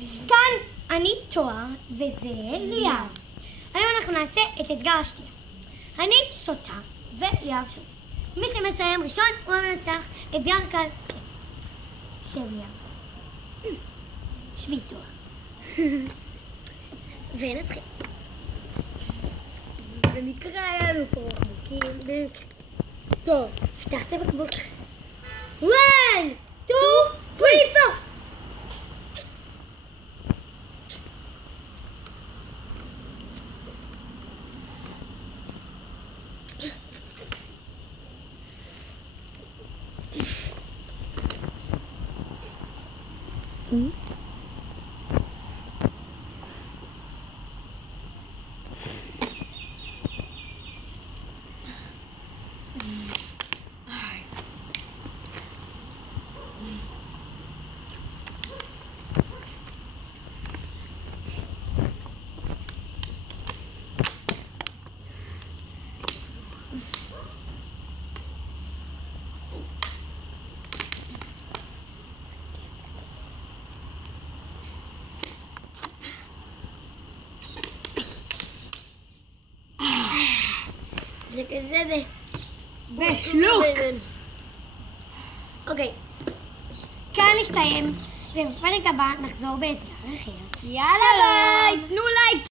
כאן אני תואר וזה ליאב. היום אנחנו נעשה את אתגר השתייה. אני שותה וליאב שותה. מי שמסיים ראשון הוא המנצח. אתגר קל. שב ליאב. שבי תואר. ונתחיל. במקרה היה לנו פה בקבוקים. טוב, פתח את הבקבוק. 1, 2, 3, 4. זה כזה זה. בשלוק. אוקיי. כאן נסתיים, ובפרק הבא נחזור באתגר אחר. יאללה ביי. תנו לייק.